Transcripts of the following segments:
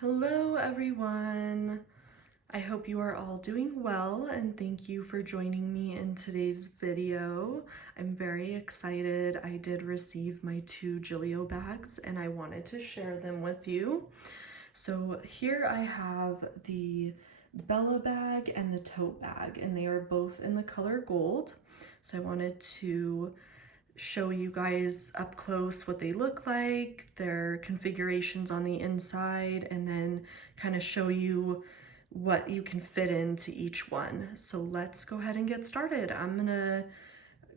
Hello everyone! I hope you are all doing well and thank you for joining me in today's video. I'm very excited. I did receive my 2 Gillio bags and I wanted to share them with you. So here I have the Bella bag and the Tote bag, and they are both in the color gold. So I wanted to show you guys up close what they look like, their configurations on the inside, and then kind of show you what you can fit into each one. So let's go ahead and get started. I'm gonna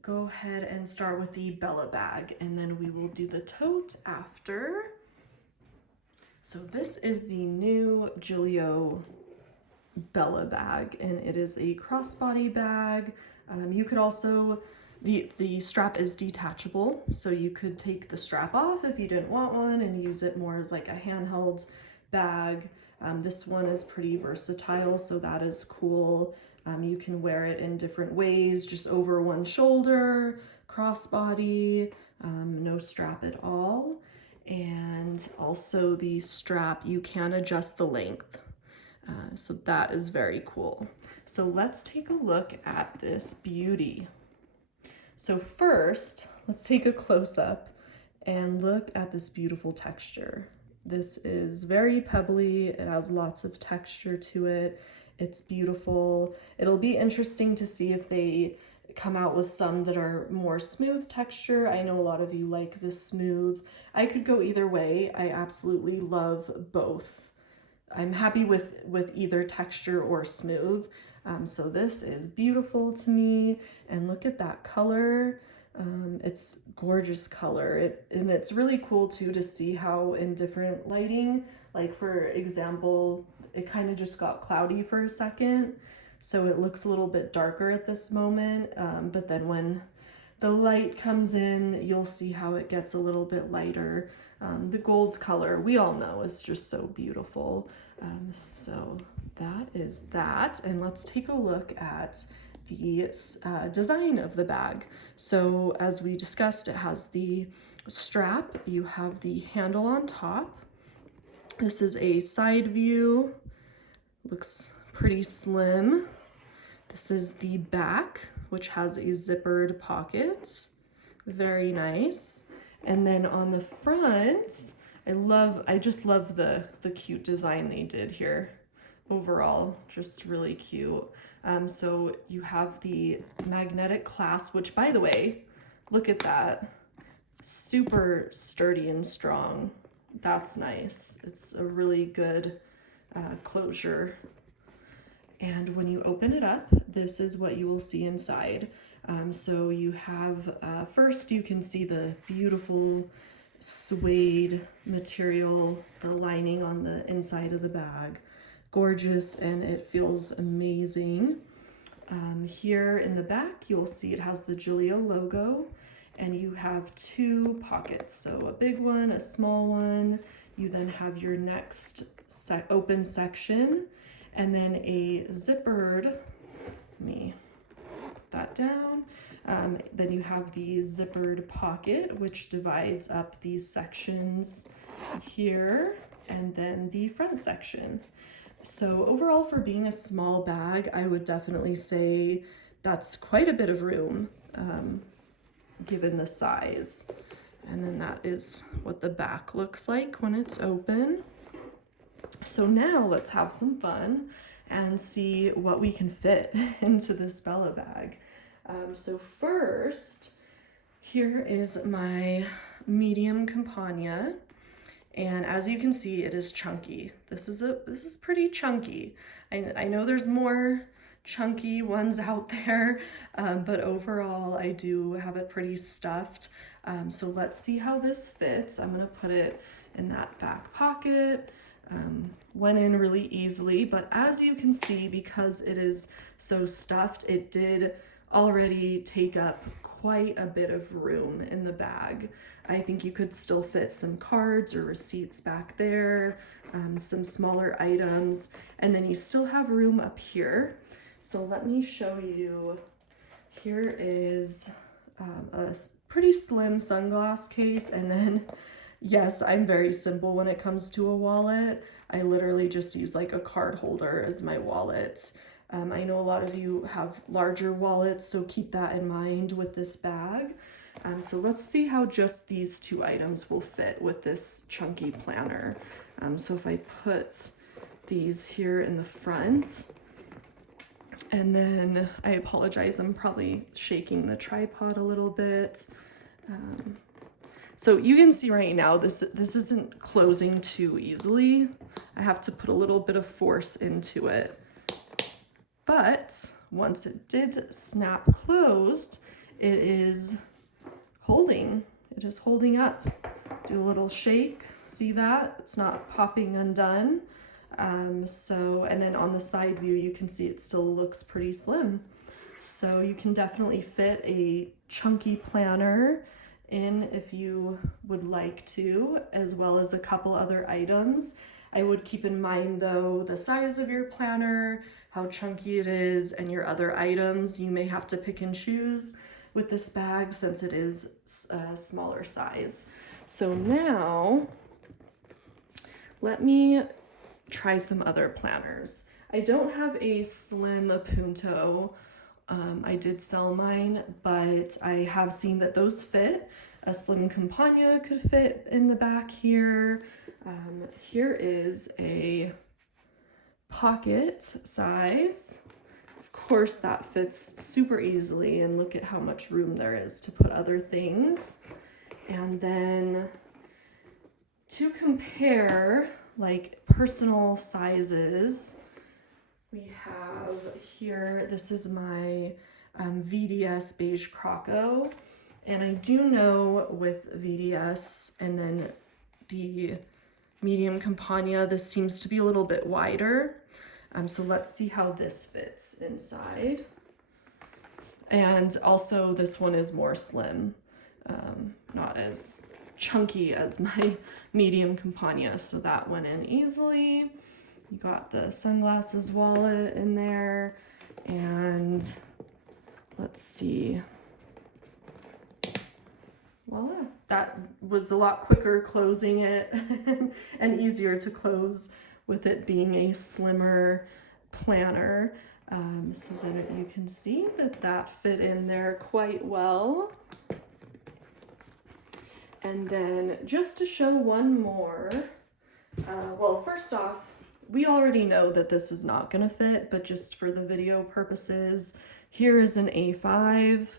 go ahead and start with the Bella bag, and then we will do the Tote after. So this is the new Gillio Bella bag, and it is a crossbody bag. You could also, the strap is detachable, so you could take the strap off if you didn't want one and use it more as like a handheld bag. This one is pretty versatile, so that is cool. You can wear it in different ways, just over one shoulder, crossbody, no strap at all. And also the strap, you can adjust the length. So that is very cool. So let's take a look at this beauty. So first, let's take a close-up and look at this beautiful texture. This is very pebbly. It has lots of texture to it. It's beautiful. It'll be interesting to see if they come out with some that are more smooth texture. I know a lot of you like this smooth. I could go either way. I absolutely love both. I'm happy with either texture or smooth. So this is beautiful to me, and look at that color. It's gorgeous color. And it's really cool too to see how in different lighting, like for example, it kind of just got cloudy for a second, so it looks a little bit darker at this moment, but then when the light comes in, you'll see how it gets a little bit lighter. The gold color, we all know, is just so beautiful. So that is that. And let's take a look at the design of the bag. So as we discussed, it has the strap, you have the handle on top. This is a side view, looks pretty slim. This is the back, which has a zippered pocket. Very nice. And then on the front, I just love the cute design they did here. Overall, just really cute. So you have the magnetic clasp, which by the way, look at that. Super sturdy and strong. That's nice. It's a really good closure. And when you open it up, this is what you will see inside. So you have, first you can see the beautiful suede material, the lining on the inside of the bag. Gorgeous, and it feels amazing. Here in the back, you'll see it has the Gillio logo, and you have 2 pockets. So a big one, a small one. You then have your next open section, and then a zippered, let me put that down. Then you have the zippered pocket, which divides up these sections here, and then the front section. So overall, for being a small bag, I would definitely say that's quite a bit of room, given the size. And then that is what the back looks like when it's open. So now let's have some fun and see what we can fit into this Bella bag. So first, here is my medium Campagna, and as you can see, it is chunky. This is pretty chunky. I know there's more chunky ones out there, but overall I do have it pretty stuffed. So let's see how this fits. I'm gonna put it in that back pocket. Went in really easily, but as you can see, because it is so stuffed, it did already take up quite a bit of room in the bag. I think you could still fit some cards or receipts back there, some smaller items, and then you still have room up here. So let me show you. Here is a pretty slim sunglass case, and then Yes, I'm very simple when it comes to a wallet. I literally just use like a card holder as my wallet. I know a lot of you have larger wallets, so keep that in mind with this bag. So let's see how just these two items will fit with this chunky planner. So if I put these here in the front, and then I apologize, I'm probably shaking the tripod a little bit. So you can see right now, this isn't closing too easily. I have to put a little bit of force into it. But once it did snap closed, it is holding. It is holding up. Do a little shake, see that? It's not popping undone. And then on the side view, you can see it still looks pretty slim. So you can definitely fit a chunky planner in if you would like to, as well as a couple other items. I would keep in mind though the size of your planner, how chunky it is, and your other items. You may have to pick and choose with this bag since it is a smaller size. So now let me try some other planners. I don't have a slim Punto. I did sell mine, but I have seen that those fit. A slim Campagna could fit in the back here. Here is a pocket size. Of course, that fits super easily, and look at how much room there is to put other things. And then to compare like personal sizes, we have here, this is my VDS Beige Croco. And I do know with VDS and then the medium Campagna, this seems to be a little bit wider. So let's see how this fits inside. And also this one is more slim, not as chunky as my medium Campagna, so that went in easily. You got the sunglasses wallet in there, and let's see. Voila, that was a lot quicker closing it and easier to close with it being a slimmer planner. So then you can see that that fit in there quite well. And then just to show one more, well, first off, we already know that this is not gonna fit, but just for the video purposes, here is an A5,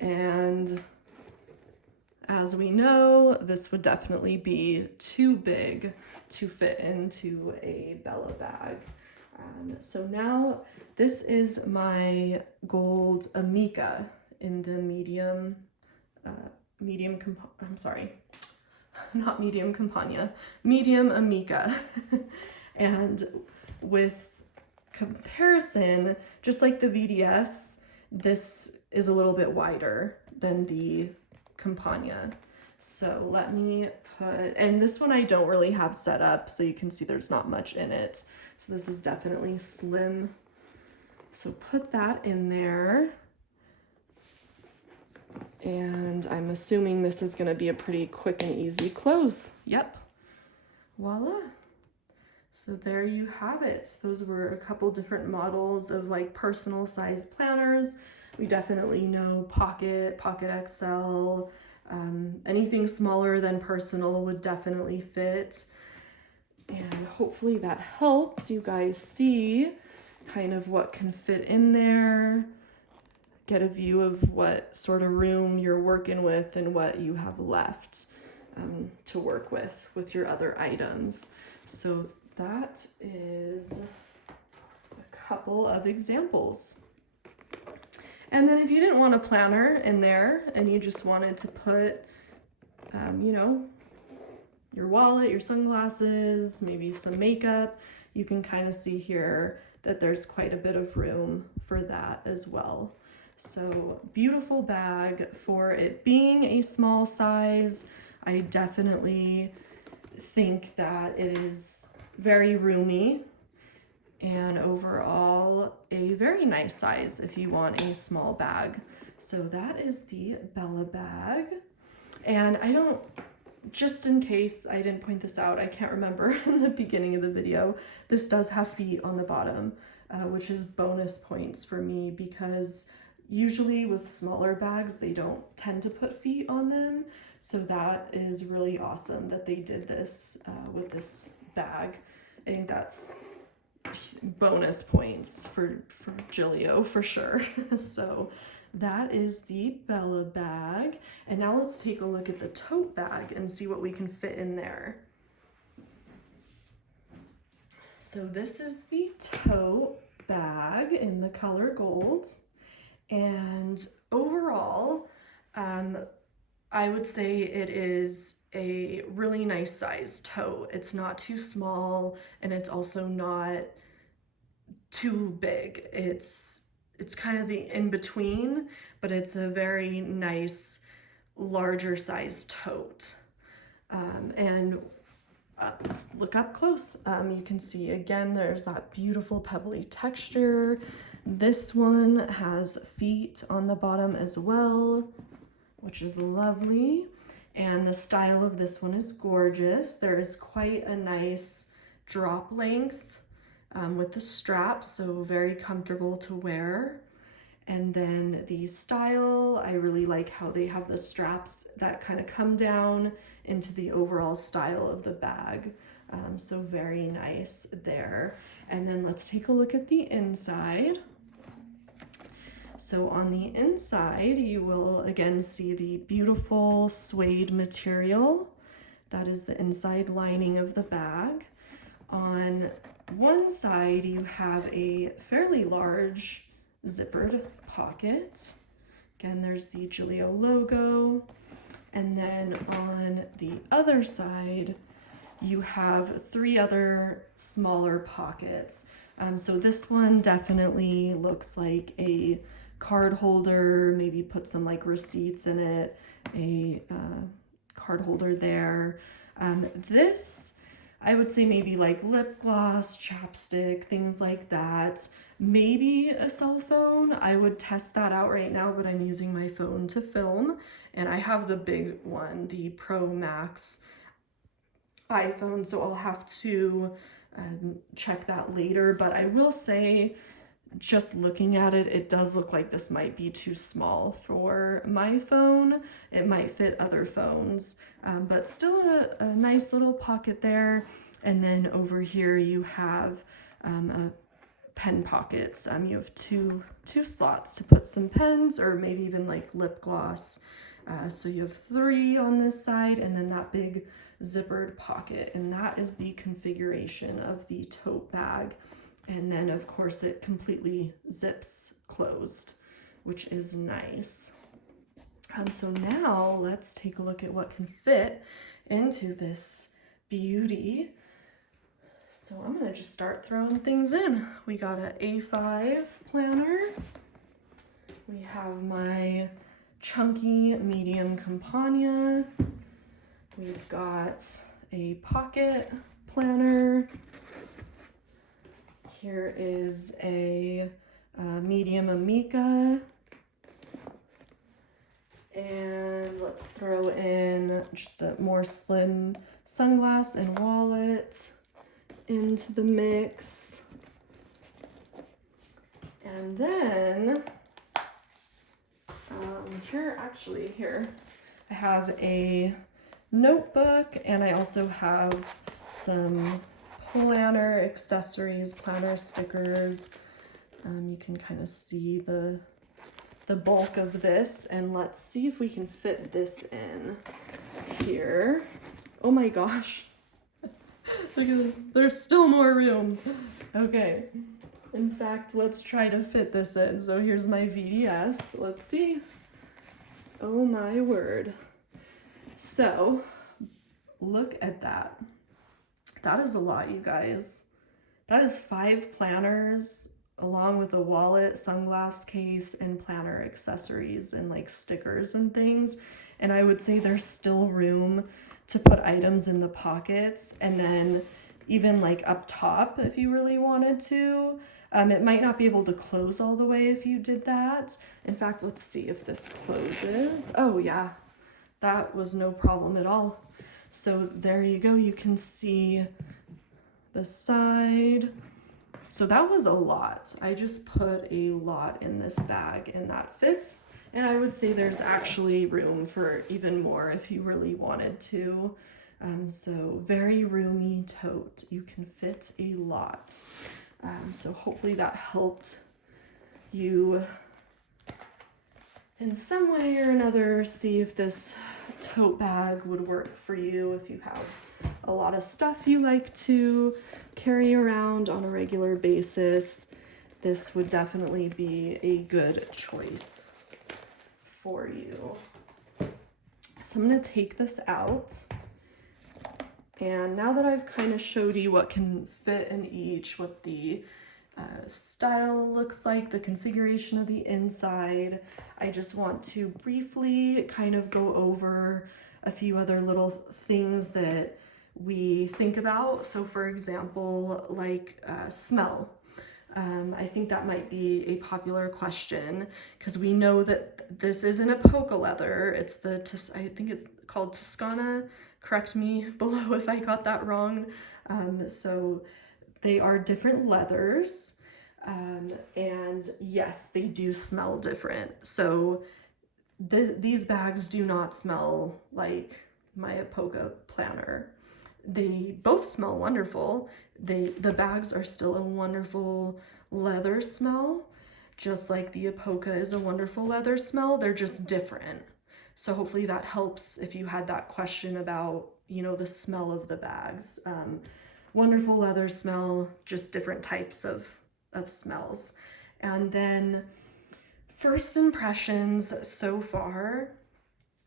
and as we know, this would definitely be too big to fit into a Bella bag. So now this is my gold Amica in the medium Amica. And with comparison, just like the VDS, this is a little bit wider than the Campagna. So let me put, and this one I don't really have set up, so you can see there's not much in it. So this is definitely slim. So put that in there. And I'm assuming this is gonna be a pretty quick and easy close. Yep, voila. So there you have it. Those were a couple different models of like personal size planners. We definitely know Pocket, Pocket XL, anything smaller than personal would definitely fit. And hopefully that helps you guys see kind of what can fit in there, get a view of what sort of room you're working with and what you have left to work with your other items. So that is a couple of examples. And then if you didn't want a planner in there and you just wanted to put, you know, your wallet, your sunglasses, maybe some makeup, you can kind of see here that there's quite a bit of room for that as well. So beautiful bag for it being a small size. I definitely think that it is very roomy and overall a very nice size if you want a small bag. So that is the Bella bag. And I don't just in case I didn't point this out, I can't remember in the beginning of the video, this does have feet on the bottom, which is bonus points for me because usually with smaller bags, they don't tend to put feet on them. So that is really awesome that they did this with this bag. I think that's bonus points for Gillio for sure. So that is the Bella bag. And now let's take a look at the tote bag and see what we can fit in there. So this is the tote bag in the color gold. And overall, I would say it is a really nice size tote. It's not too small and it's also not too big. It's kind of the in between, but it's a very nice larger size tote. And let's look up close. You can see again there's that beautiful pebbly texture. This one has feet on the bottom as well, which is lovely. And the style of this one is gorgeous. There is quite a nice drop length with the straps, so very comfortable to wear. And then the style, I really like how they have the straps that kind of come down into the overall style of the bag. So very nice there. And then let's take a look at the inside. So on the inside, you will again see the beautiful suede material. That is the inside lining of the bag. On one side, you have a fairly large zippered pocket. Again, there's the Gillio logo. And then on the other side, you have 3 other smaller pockets. So this one definitely looks like a card holder, maybe put some like receipts in it, a card holder there. This, I would say maybe like lip gloss, chapstick, things like that. Maybe a cell phone. I would test that out right now, but I'm using my phone to film. And I have the big one, the Pro Max iPhone, so I'll have to check that later. But I will say, just looking at it, it does look like this might be too small for my phone. It might fit other phones, but still a nice little pocket there. And then over here you have a pen pockets. You have two slots to put some pens or maybe even like lip gloss. So you have 3 on this side and then that big zippered pocket, and that is the configuration of the tote bag. And then of course it completely zips closed, which is nice. So now let's take a look at what can fit into this beauty. So I'm gonna just start throwing things in. We got an A5 planner. We have my chunky medium Campagna. We've got a pocket planner. Here is a medium Amica. And let's throw in just a more slim sunglass and wallet into the mix. And then here I have a notebook, and I also have some planner accessories, planner stickers. You can kind of see the bulk of this, and let's see if we can fit this in here. Oh my gosh. Look at this. There's still more room. Okay. In fact, let's try to fit this in. So here's my VDS. Let's see. Oh my word. So look at that. That is a lot, you guys. That is 5 planners along with a wallet, sunglass case, and planner accessories and like stickers and things. And I would say there's still room to put items in the pockets, and then even like up top if you really wanted to. It might not be able to close all the way if you did that. In fact, let's see if this closes. Oh yeah, that was no problem at all. So there you go, you can see the side. So that was a lot. I just put a lot in this bag and that fits. And I would say there's actually room for even more if you really wanted to. So very roomy tote. You can fit a lot. So hopefully that helped you in some way or another see if this tote bag would work for you if you have a lot of stuff you like to carry around on a regular basis. This would definitely be a good choice for you. So I'm going to take this out. And now that I've kind of showed you what can fit in each, what the style looks like, the configuration of the inside, I just want to briefly kind of go over a few other little things that we think about. So for example, like smell. I think that might be a popular question because we know that this isn't a polka leather. It's the, I think it's called Toscana. Correct me below if I got that wrong. So they are different leathers. And yes, they do smell different. So these bags do not smell like my polka planner. They both smell wonderful. The bags are still a wonderful leather smell, just like the Apoca is a wonderful leather smell. They're just different. So hopefully that helps if you had that question about, you know, the smell of the bags. Wonderful leather smell, just different types of smells. And then first impressions so far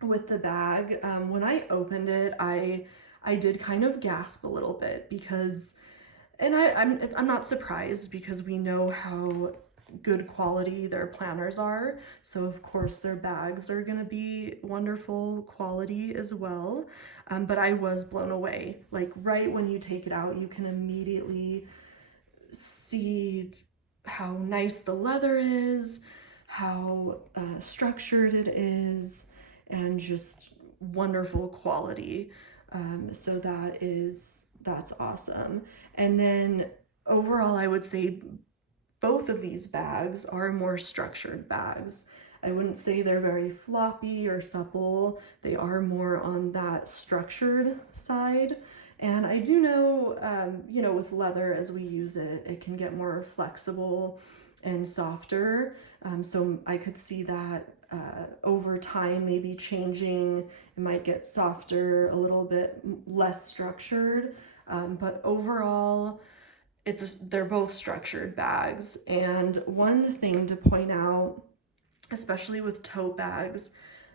with the bag, when I opened it, I did kind of gasp a little bit because, and I'm not surprised because we know how good quality their planners are. So of course their bags are gonna be wonderful quality as well. But I was blown away. Like right when you take it out, you can immediately see how nice the leather is, how structured it is, and just wonderful quality. So that's awesome. And then overall, I would say both of these bags are more structured bags. I wouldn't say they're very floppy or supple. They are more on that structured side. And I do know, you know, with leather as we use it, it can get more flexible and softer. So I could see that over time maybe changing. It might get softer, a little bit less structured. But overall, they're both structured bags. And one thing to point out, especially with tote bags,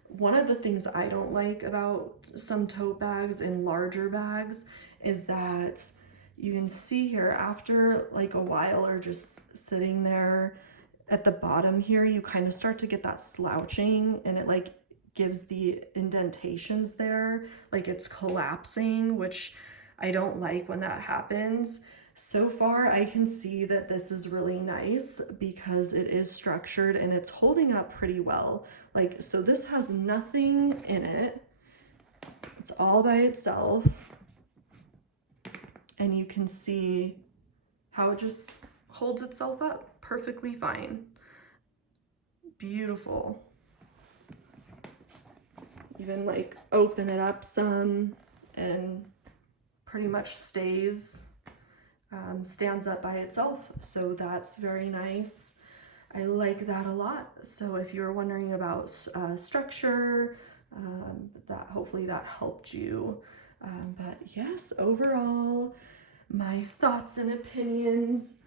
one of the things I don't like about some tote bags and larger bags is that you can see here after like a while or just sitting there at the bottom here, you kind of start to get that slouching and it like gives the indentations there, like it's collapsing, which I don't like when that happens. So far, I can see that this is really nice because it is structured and it's holding up pretty well. Like, so this has nothing in it. It's all by itself. And you can see how it just holds itself up perfectly fine. Beautiful. Even like open it up some and pretty much stands up by itself. So that's very nice. I like that a lot. So if you're wondering about structure, hopefully that helped you. But yes, overall, my thoughts and opinions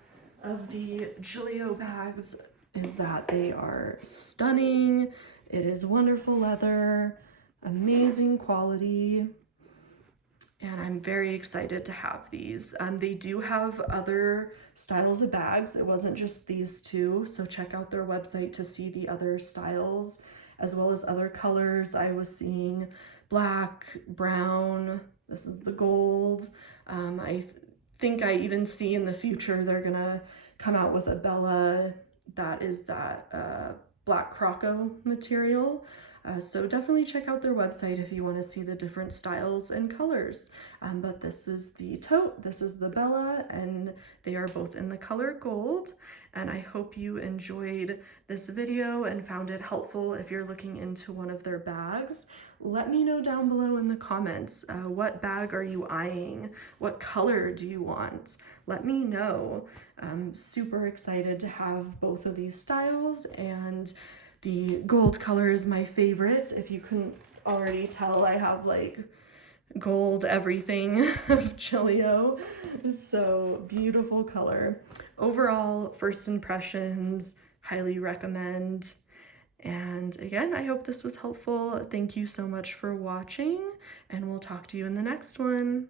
of the Gillio bags is that they are stunning. It is wonderful leather, amazing quality, and I'm very excited to have these. They do have other styles of bags. It wasn't just these two, so check out their website to see the other styles, as well as other colors. I was seeing black, brown, this is the gold. I think I even see in the future they're gonna come out with a Bella that is that black croco material. So definitely check out their website if you want to see the different styles and colors. But this is the Tote, this is the Bella, and they are both in the color gold. And I hope you enjoyed this video and found it helpful if you're looking into one of their bags. Let me know down below in the comments, what bag are you eyeing? What color do you want? Let me know. I'm super excited to have both of these styles, and the gold color is my favorite. If you couldn't already tell, I have like gold everything of Gillio. So beautiful color. Overall, first impressions, highly recommend. And again, I hope this was helpful. Thank you so much for watching, and we'll talk to you in the next one.